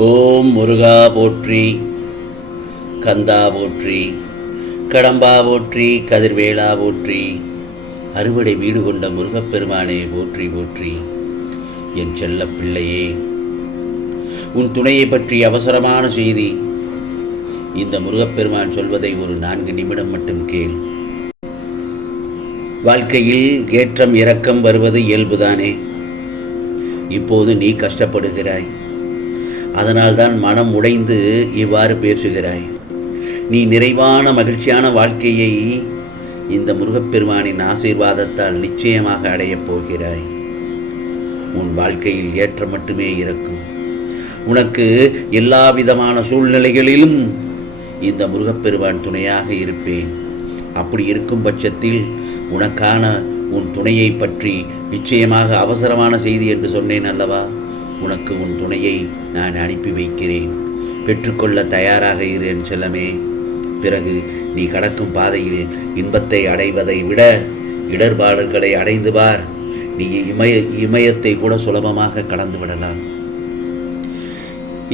ஓம் முருகா போற்றி, கந்தா போற்றி, கடம்பா போற்றி, கதிர்வேலா போற்றி, அறுவடை வீடு கொண்ட முருகப்பெருமானே போற்றி போற்றி. என் செல்ல பிள்ளையே, உன் துணையை பற்றி அவசரமான செய்தி. இந்த முருகப்பெருமான் சொல்வதை ஒரு 4 நிமிடம் மட்டும் கேள். வாழ்க்கையில் ஏற்றம் இறக்கம் வருவது இயல்புதானே. இப்போது நீ கஷ்டப்படுகிறாய். அதனால்தான் மனம் உடைந்து இவ்வாறு பேசுகிறாய். நீ நிறைவான மகிழ்ச்சியான வாழ்க்கையை இந்த முருகப்பெருமானின் ஆசீர்வாதத்தால் நிச்சயமாக அடையப் போகிறாய். உன் வாழ்க்கையில் ஏற்றம் மட்டுமே இருக்கும். உனக்கு எல்லா விதமான சூழ்நிலைகளிலும் இந்த முருகப்பெருமான் துணையாக இருப்பேன். அப்படி இருக்கும் பட்சத்தில் உனக்கான உன் துணையை பற்றி நிச்சயமாக அவசரமான செய்தி என்று சொன்னேன் அல்லவா? உனக்கு உன் துணையை நான் அனுப்பி வைக்கிறேன். பெற்றுக்கொள்ள தயாராக இரு என் செல்லமே. பிறகு நீ கடக்கும் பாதையில் இன்பத்தை அடைவதை விட இடர்பாடுகளை அடைந்து பார். நீ இமயத்தை கூட சுலபமாக கடந்து விடலாம்.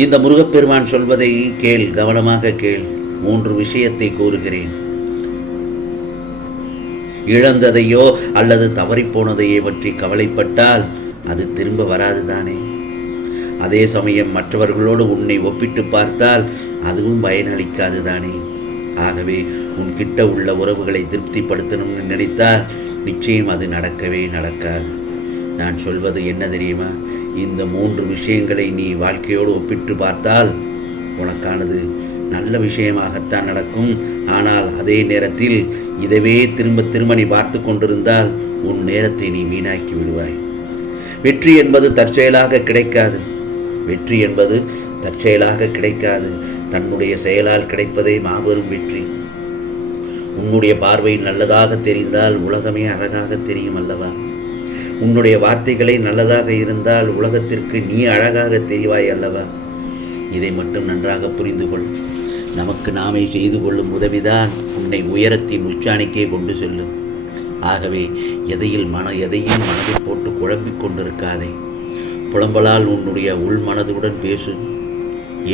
இந்த முருகப்பெருமான் சொல்வதை கேள், கவனமாக கேள். 3 விஷயத்தை கூறுகிறேன். இழந்ததையோ அல்லது தவறிப்போனதையோ பற்றி கவலைப்பட்டால் அது திரும்ப வராதுதானே. அதே சமயம் மற்றவர்களோடு உன்னை ஒப்பிட்டு பார்த்தால் அதுவும் பயனளிக்காது தானே. ஆகவே உன்கிட்ட உள்ள உறவுகளை திருப்திப்படுத்தணும்னு நினைத்தால் நிச்சயம் அது நடக்கவே நடக்காது. நான் சொல்வது என்ன தெரியுமா? இந்த 3 விஷயங்களை நீ வாழ்க்கையோடு ஒப்பிட்டு பார்த்தால் உனக்கானது நல்ல விஷயமாகத்தான் நடக்கும். ஆனால் அதே நேரத்தில் இதவே திரும்ப நீ பார்த்து கொண்டிருந்தால் உன் நேரத்தை நீ வீணாக்கி விடுவாய். வெற்றி என்பது தற்செயலாக கிடைக்காது. வெற்றி என்பது தற்செயலாக கிடைக்காது. தன்னுடைய செயலால் கிடைப்பதே மாபெரும் வெற்றி. உன்னுடைய பார்வை நல்லதாக தெரிந்தால் உலகமே அழகாக தெரியும் அல்லவா? உன்னுடைய வார்த்தைகளை நல்லதாக இருந்தால் உலகத்திற்கு நீ அழகாக தெரிவாய் அல்லவா? இதை மட்டும் நன்றாக புரிந்து கொள். நமக்கு நாமே செய்து கொள்ளும் உதவிதான் உன்னை உயரத்தின் உச்சாணிக்கே கொண்டு செல்லும். ஆகவே எதையும் மனதில் போட்டு குழம்பிக் கொண்டிருக்காதே. புலம்பலால் உன்னுடைய உள் மனதுடன் பேசு.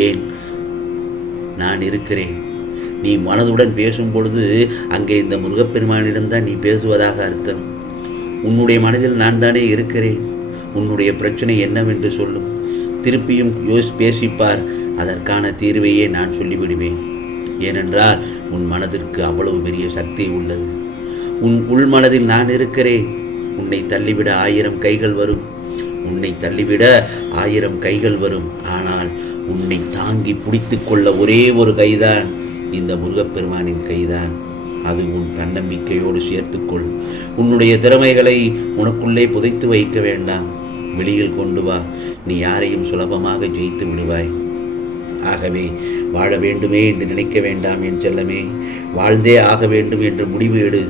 ஏன்? நான் இருக்கிறேன். நீ மனதுடன் பேசும் பொழுது அங்கே இந்த முருகப்பெருமானிடம்தான் நீ பேசுவதாக அர்த்தம். உன்னுடைய மனதில் நான் தானே இருக்கிறேன். உன்னுடைய பிரச்சனை என்னவென்று சொல்லும். திருப்பியும் பேசிப்பார். அதற்கான தீர்வையே நான் சொல்லிவிடுவேன். ஏனென்றால் உன் மனதிற்கு அவ்வளவு பெரிய சக்தி உள்ளது. உன் உள் மனதில் நான் இருக்கிறேன். உன்னை தள்ளிவிட 1000 கைகள் வரும். உன்னை தள்ளிவிட 1000 கைகள் வரும். ஆனால் உன்னை தாங்கி பிடித்து கொள்ள ஒரே ஒரு கைதான் இந்த முருகப்பெருமானின் கைதான். அது உன் தன்னம்பிக்கையோடு சேர்த்துக்கொள். உன்னுடைய திறமைகளை உனக்குள்ளே புதைத்து வைக்க வேண்டாம். வெளியில் கொண்டு வா. நீ யாரையும் சுலபமாக ஜெயித்து விடுவாய். ஆகவே வாழ வேண்டுமே என்று நினைக்க வேண்டாம் என் செல்லமே. வாழ்ந்தே ஆக வேண்டும் என்று முடிவு எடு.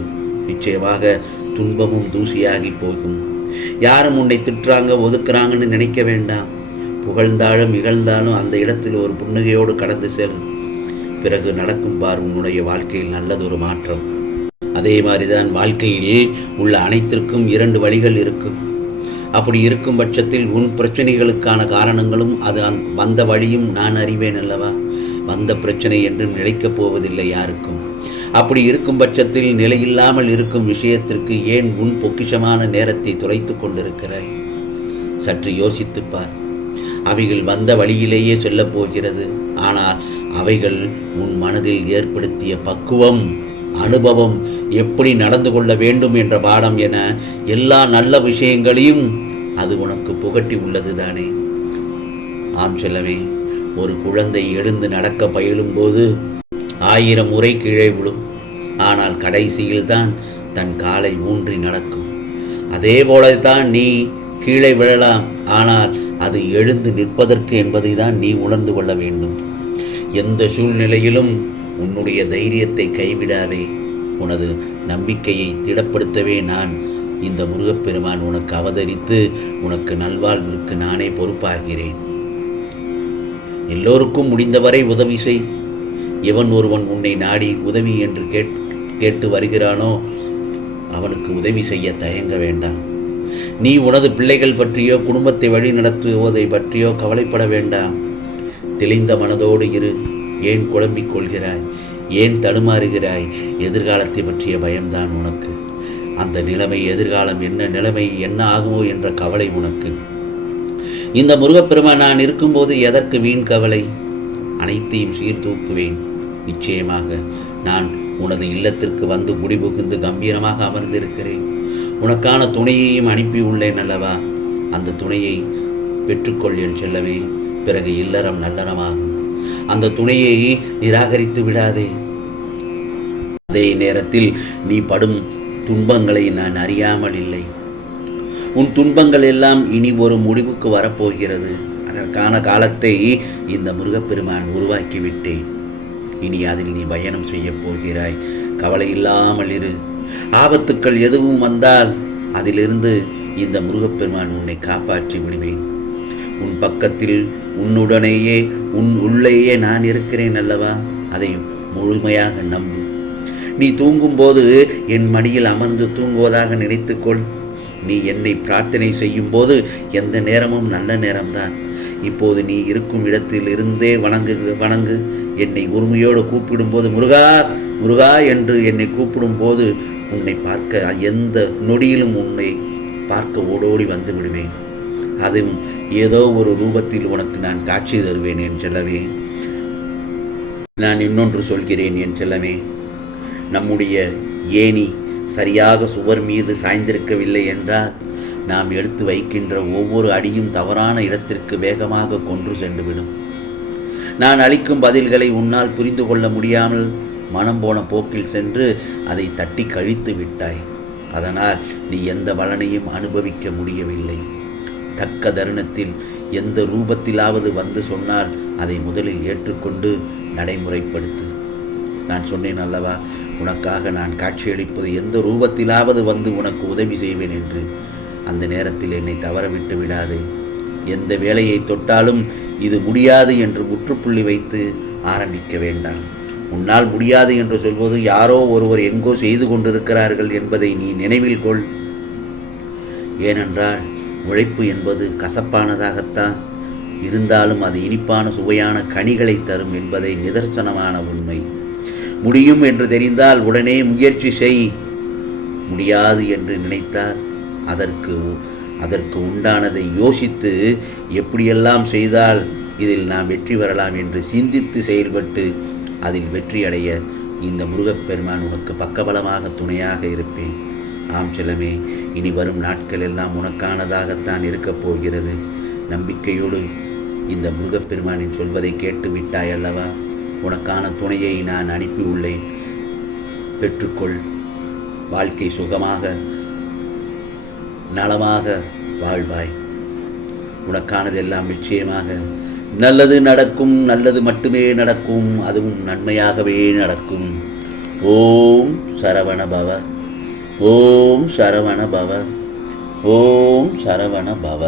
நிச்சயமாக துன்பமும் தூசியாகி போகும். யாரும் உன்னை திட்டுறாங்க ஒதுக்குறாங்கன்னு நினைக்க வேண்டாம். புகழ்ந்தாலும் இகழ்ந்தாலும் அந்த இடத்தில் ஒரு புன்னகையோடு கடந்து செல். பிறகு நடக்கும் பார் உன்னுடைய வாழ்க்கையில் நல்லதொரு மாற்றம். அதே மாதிரிதான் வாழ்க்கையில் உள்ள அனைத்திற்கும் 2 வழிகள் இருக்கும். அப்படி இருக்கும் பட்சத்தில் உன் பிரச்சனைகளுக்கான காரணங்களும் அது வந்த வழியும் நான் அறிவேன் அல்லவா? வந்த பிரச்சனை என்றும் நிலைக்கப் போவதில்லை யாருக்கும். அப்படி இருக்கும் பட்சத்தில் நிலையில்லாமல் இருக்கும் விஷயத்திற்கு ஏன் உன் பொக்கிஷமான நேரத்தை துரைத்து கொண்டிருக்கிறாய்? சற்று யோசித்துப்பார். அவைகள் வந்த வழியிலேயே சொல்லப் போகிறது. ஆனால் அவைகள் உன் மனதில் ஏற்படுத்திய பக்குவம், அனுபவம், எப்படி நடந்து கொள்ள வேண்டும் என்ற பாடம் என எல்லா நல்ல விஷயங்களையும் அது உனக்கு புகட்டி உள்ளது தானே. ஆம் செல்லவே, ஒரு குழந்தை எழுந்து நடக்க பயிலும் போது 1000 முறை கீழே விழும். ஆனால் கடைசியில் தான் தன் காலை ஊன்றி நடக்கும். அதே போலத்தான் நீ கீழே விழலாம். ஆனால் அது எழுந்து நிற்பதற்கு என்பதை தான் நீ உணர்ந்து கொள்ள வேண்டும். எந்த சூழ்நிலையிலும் உன்னுடைய தைரியத்தை கைவிடாதே. உனது நம்பிக்கையை திடப்படுத்தவே நான் இந்த முருகப்பெருமான் உனக்கு அவதரித்து உனக்கு நல்வாழ்விற்கு நானே பொறுப்பாகிறேன். எல்லோருக்கும் முடிந்தவரை உதவி செய். எவன் ஒருவன் உன்னை நாடி உதவி என்று கேட்டு வருகிறானோ அவனுக்கு உதவி செய்ய தயங்க வேண்டாம். நீ உனது பிள்ளைகள் பற்றியோ குடும்பத்தை வழி நடத்துவதை பற்றியோ கவலைப்பட வேண்டாம். தெளிந்த மனதோடு இரு. ஏன் குழம்பிக் கொள்கிறாய்? ஏன் தடுமாறுகிறாய்? எதிர்காலத்தை பற்றிய பயம்தான் உனக்கு. அந்த நிலைமை, எதிர்காலம் என்ன நிலைமை, என்ன ஆகுமோ என்ற கவலை உனக்கு. இந்த முருகப்பெருமான் நான் இருக்கும்போது எதற்கு வீண் கவலை? அனைத்தையும் சீர்தூக்குவேன். நிச்சயமாக நான் உனது இல்லத்திற்கு வந்து முடிபுகுந்து கம்பீரமாக அமர்ந்திருக்கிறேன். உனக்கான துணையையும் அனுப்பியுள்ளேன் அல்லவா? அந்த துணையை பெற்றுக்கொள் என் செல்லவே. பிறகு இல்லறம் நல்லறமாகும். அந்த துணையை நிராகரித்து விடாதே. அதே நேரத்தில் நீ படும் துன்பங்களை நான் அறியாமல் இல்லை. உன் துன்பங்கள் எல்லாம் இனி ஒரு முடிவுக்கு வரப்போகிறது. அதற்கான காலத்தை இந்த முருகப்பெருமான் உருவாக்கிவிட்டேன். இனி அதில் நீ பயணம் செய்ய போகிறாய். கவலை இல்லாமல் இரு. ஆபத்துக்கள் எதுவும் வந்தால் அதிலிருந்து இந்த முருகப்பெருமான் உன்னை காப்பாற்றி விடுவேன். உன் பக்கத்தில், உன்னுடனேயே, உன் உள்ளேயே நான் இருக்கிறேன் அல்லவா? அதை முழுமையாக நம்பு. நீ தூங்கும்போது என் மடியில் அமர்ந்து தூங்குவதாக நினைத்துக்கொள். நீ என்னை பிரார்த்தனை செய்யும் போது எந்த நேரமும் நல்ல நேரம்தான். இப்போது நீ இருக்கும் இடத்தில் இருந்தே வணங்கு. என்னை உரிமையோடு கூப்பிடும்போது முருகா முருகா என்று என்னை கூப்பிடும்போது உன்னை பார்க்க எந்த நொடியிலும் உன்னை பார்க்க ஓடோடி வந்து விடுவேன். அதுவும் ஏதோ ஒரு ரூபத்தில் உனக்கு நான் காட்சி தருவேன் என் செல்லவே. நான் இன்னொன்று சொல்கிறேன் என் செல்லமே. நம்முடைய ஏணி சரியாக சுவர் மீது சாய்ந்திருக்கவில்லை என்றால் நாம் எடுத்து வைக்கின்ற ஒவ்வொரு அடியும் தவறான இடத்திற்கு வேகமாக கொன்று சென்றுவிடும். நான் அளிக்கும் பதில்களை உன்னால் புரிந்து கொள்ள முடியாமல் மனம் போன போக்கில் சென்று அதை தட்டி கழித்து விட்டாய். அதனால் நீ எந்த பலனையும் அனுபவிக்க முடியவில்லை. தக்க தருணத்தில் எந்த ரூபத்திலாவது வந்து சொன்னால் அதை முதலில் ஏற்றுக்கொண்டு நடைமுறைப்படுத்து. நான் சொன்னேன் அல்லவா, உனக்காக நான் காட்சியளிப்பது எந்த ரூபத்திலாவது வந்து உனக்கு உதவி செய்வேன் என்று. அந்த நேரத்தில் என்னை தவறவிட்டு விடாதே. எந்த வேலையை தொட்டாலும் இது முடியாது என்று முற்றுப்புள்ளி வைத்து ஆரம்பிக்க வேண்டாம். உன்னால் முடியாது என்று சொல்வது யாரோ ஒருவர் எங்கோ செய்து கொண்டிருக்கிறார்கள் என்பதை நீ நினைவில் கொள். ஏனென்றால் உழைப்பு என்பது கசப்பானதாகத்தான் இருந்தாலும் அது இனிப்பான சுவையான கனிகளை தரும் என்பதை நிதர்சனமான உண்மை. முடியும் என்று தெரிந்தால் உடனே முயற்சி செய். முடியாது என்று நினைத்தால் அதற்கு உண்டானதை யோசித்து எப்படியெல்லாம் செய்தால் இதில் நாம் வெற்றி பெறலாம் என்று சிந்தித்து செயல்பட்டு அதில் வெற்றி அடைய இந்த முருகப்பெருமான் உனக்கு பக்கபலமாக துணையாக இருப்பேன். ஆம் செல்லமே, இனி வரும் நாட்கள் எல்லாம் உனக்கானதாகத்தான் இருக்கப் போகிறது. நம்பிக்கையோடு இந்த முருகப்பெருமானின் சொல்வதை கேட்டு விட்டாய் அல்லவா? உனக்கான துணையை நான் அனுப்பியுள்ளேன். பெற்றுக்கொள். வாழ்க்கை சுகமாக நலமாக வாழ்வாய். உனக்கானதெல்லாம் நிச்சயமாக நல்லது நடக்கும். நல்லது மட்டுமே நடக்கும். அதுவும் நன்மையாகவே நடக்கும். ஓம் சரவண பவ. ஓம் சரவண பவ. ஓம் சரவண பவ.